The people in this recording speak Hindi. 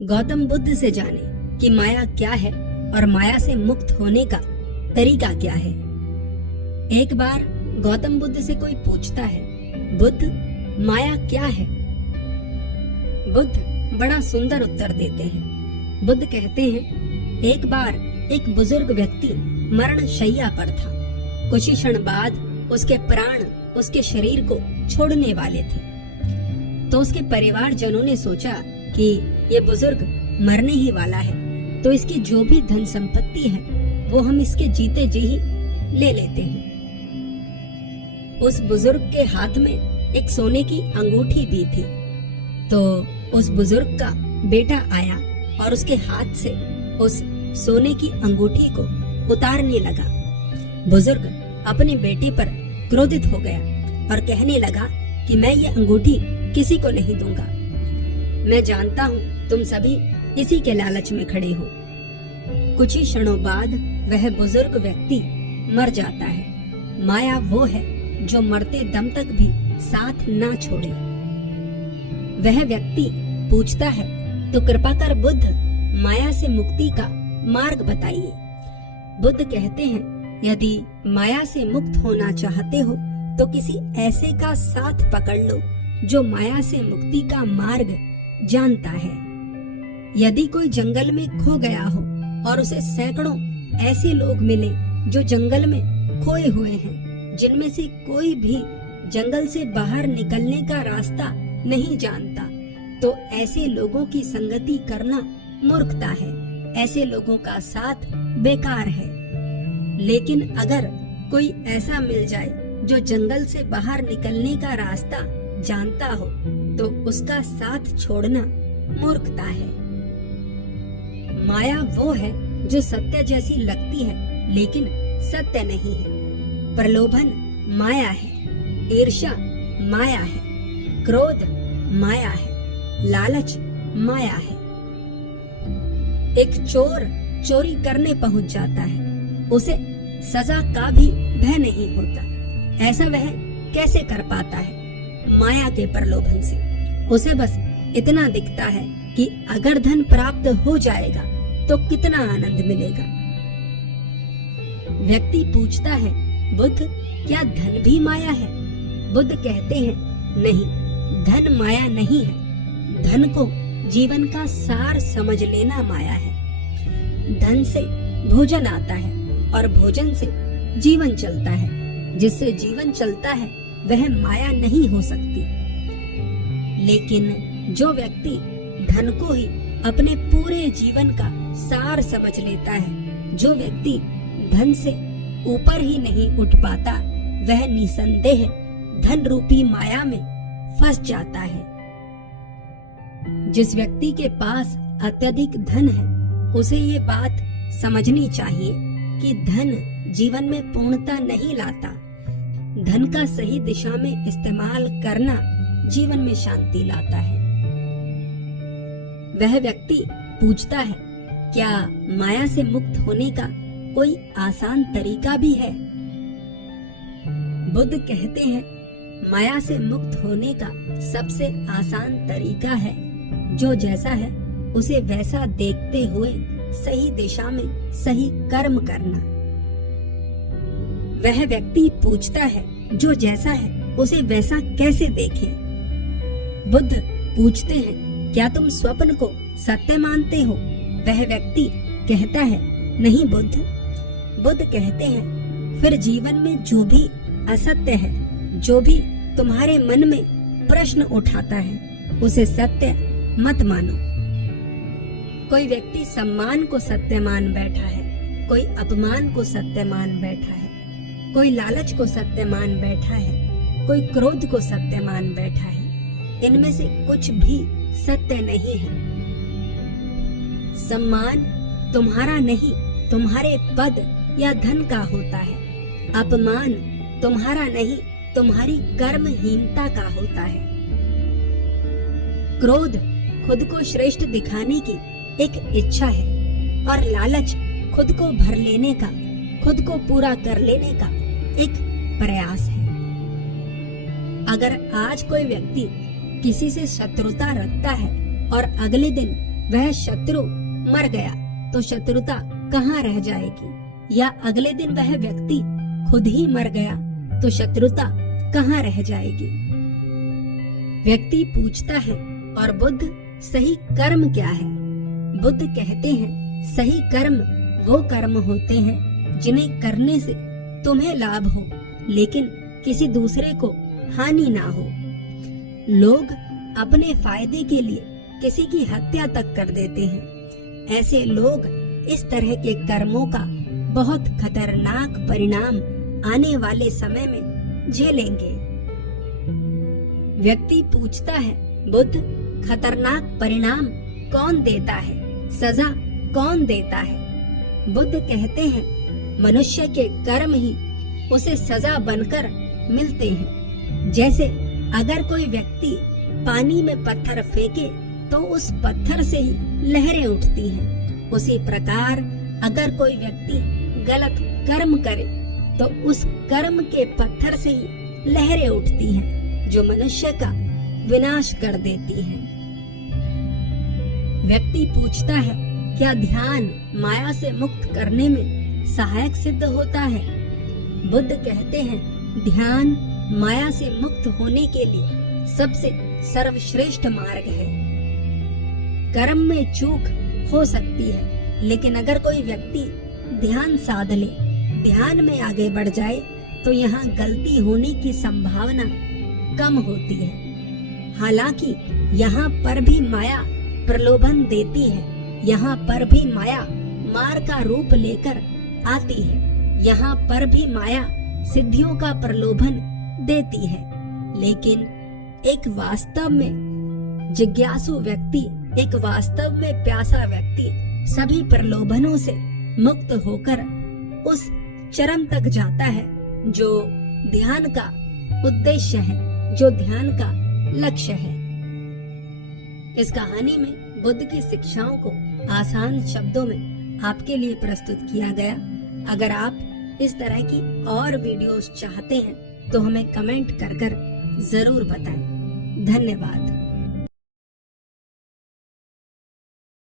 गौतम बुद्ध से जाने कि माया क्या है और माया से मुक्त होने का तरीका क्या है। एक बार गौतम बुद्ध से कोई पूछता है, बुद्ध माया क्या है? बुद्ध बड़ा सुंदर उत्तर देते हैं। बुद्ध कहते हैं, एक बार एक बुजुर्ग व्यक्ति मरण शैया पर था। कुछ ही क्षण बाद उसके प्राण उसके शरीर को छोड़ने वाले थे। तो उसके परिवारजनों ने सोचा कि ये बुजुर्ग मरने ही वाला है, तो इसकी जो भी धन संपत्ति है वो हम इसके जीते जी ही ले लेते हैं। उस बुजुर्ग के हाथ में एक सोने की अंगूठी भी थी। तो उस बुजुर्ग का बेटा आया और उसके हाथ से उस सोने की अंगूठी को उतारने लगा। बुजुर्ग अपने बेटे पर क्रोधित हो गया और कहने लगा कि मैं ये अंगूठी किसी को नहीं दूंगा। मैं जानता हूँ तुम सभी इसी के लालच में खड़े हो। कुछ ही क्षणों बाद वह बुजुर्ग व्यक्ति मर जाता है। माया वो है जो मरते दम तक भी साथ ना छोड़े। वह व्यक्ति पूछता है, तो कृपा कर बुद्ध माया से मुक्ति का मार्ग बताइए। बुद्ध कहते हैं, यदि माया से मुक्त होना चाहते हो तो किसी ऐसे का साथ पकड़ लो जो माया से मुक्ति का मार्ग जानता है। यदि कोई जंगल में खो गया हो और उसे सैकड़ों ऐसे लोग मिले जो जंगल में खोए हुए हैं, जिनमें से कोई भी जंगल से बाहर निकलने का रास्ता नहीं जानता, तो ऐसे लोगों की संगति करना मूर्खता है, ऐसे लोगों का साथ बेकार है। लेकिन अगर कोई ऐसा मिल जाए जो जंगल से बाहर निकलने का रास्ता जानता हो, तो उसका साथ छोड़ना मूर्खता है। माया वो है जो सत्य जैसी लगती है लेकिन सत्य नहीं है। प्रलोभन माया है, ईर्ष्या माया है, क्रोध माया है, लालच माया है। एक चोर चोरी करने पहुंच जाता है, उसे सजा का भी भय नहीं होता। ऐसा वह कैसे कर पाता है? माया के प्रलोभन से। उसे बस इतना दिखता है कि अगर धन प्राप्त हो जाएगा तो कितना आनंद मिलेगा। व्यक्ति पूछता है, बुद्ध क्या धन भी माया है? बुद्ध कहते हैं, नहीं, धन माया नहीं है। धन को जीवन का सार समझ लेना माया है। धन से भोजन आता है और भोजन से जीवन चलता है। जिससे जीवन चलता है वह माया नहीं हो सकती। लेकिन जो व्यक्ति धन को ही अपने पूरे जीवन का सार समझ लेता है, जो व्यक्ति धन से ऊपर ही नहीं उठ पाता, वह निसंदेह धन रूपी माया में फंस जाता है। जिस व्यक्ति के पास अत्यधिक धन है, उसे ये बात समझनी चाहिए कि धन जीवन में पूर्णता नहीं लाता। धन का सही दिशा में इस्तेमाल करना जीवन में शांति लाता है। वह व्यक्ति पूछता है, क्या माया से मुक्त होने का कोई आसान तरीका भी है? बुद्ध कहते हैं, माया से मुक्त होने का सबसे आसान तरीका है, जो जैसा है उसे वैसा देखते हुए सही दिशा में सही कर्म करना। वह व्यक्ति पूछता है, जो जैसा है उसे वैसा कैसे देखें? बुद्ध पूछते हैं, क्या तुम स्वप्न को सत्य मानते हो? वह व्यक्ति कहता है, नहीं बुद्ध। बुद्ध कहते हैं, फिर जीवन में जो भी असत्य है, जो भी तुम्हारे मन में प्रश्न उठाता है, उसे सत्य मत मानो। कोई व्यक्ति सम्मान को सत्य मान बैठा है, कोई अपमान को सत्य मान बैठा है, कोई लालच को सत्य मान बैठा है, कोई क्रोध को सत्य मान बैठा है। इनमें से कुछ भी सत्य नहीं है। सम्मान तुम्हारा नहीं, तुम्हारे पद या धन का होता है। अपमान तुम्हारा नहीं, तुम्हारी कर्महीनता का होता है। क्रोध खुद को श्रेष्ठ दिखाने की एक इच्छा है और लालच खुद को भर लेने का, खुद को पूरा कर लेने का एक प्रयास है। अगर आज कोई व्यक्ति किसी से शत्रुता रखता है और अगले दिन वह शत्रु मर गया तो शत्रुता कहाँ रह जाएगी, या अगले दिन वह व्यक्ति खुद ही मर गया तो शत्रुता कहाँ रह जाएगी। व्यक्ति पूछता है, और बुद्ध सही कर्म क्या है? बुद्ध कहते हैं, सही कर्म वो कर्म होते हैं जिन्हें करने से तुम्हें लाभ हो लेकिन किसी दूसरे को हानि ना हो। लोग अपने फायदे के लिए किसी की हत्या तक कर देते हैं। ऐसे लोग इस तरह के कर्मों का बहुत खतरनाक परिणाम आने वाले समय में झेलेंगे। व्यक्ति पूछता है, बुद्ध खतरनाक परिणाम कौन देता है, सजा कौन देता है? बुद्ध कहते हैं, मनुष्य के कर्म ही उसे सजा बनकर मिलते हैं। जैसे अगर कोई व्यक्ति पानी में पत्थर फेंके तो उस पत्थर से ही लहरें उठती हैं। उसी प्रकार अगर कोई व्यक्ति गलत कर्म करे तो उस कर्म के पत्थर से ही लहरें उठती हैं, जो मनुष्य का विनाश कर देती हैं। व्यक्ति पूछता है, क्या ध्यान माया से मुक्त करने में सहायक सिद्ध होता है? बुद्ध कहते हैं, ध्यान माया से मुक्त होने के लिए सबसे सर्वश्रेष्ठ मार्ग है। कर्म में चूक हो सकती है, लेकिन अगर कोई व्यक्ति ध्यान साध ले, ध्यान में आगे बढ़ जाए तो यहाँ गलती होने की संभावना कम होती है। हालांकि यहाँ पर भी माया प्रलोभन देती है, यहाँ पर भी माया मार का रूप लेकर आती है, यहाँ पर भी माया सिद्धियों का प्रलोभन देती है। लेकिन एक वास्तव में जिज्ञासु व्यक्ति, एक वास्तव में प्यासा व्यक्ति सभी प्रलोभनों से मुक्त होकर उस चरम तक जाता है जो ध्यान का उद्देश्य है, जो ध्यान का लक्ष्य है। इस कहानी में बुद्ध की शिक्षाओं को आसान शब्दों में आपके लिए प्रस्तुत किया गया। अगर आप इस तरह की और वीडियोस चाहते हैं तो हमें कमेंट कर जरूर बताएं। धन्यवाद।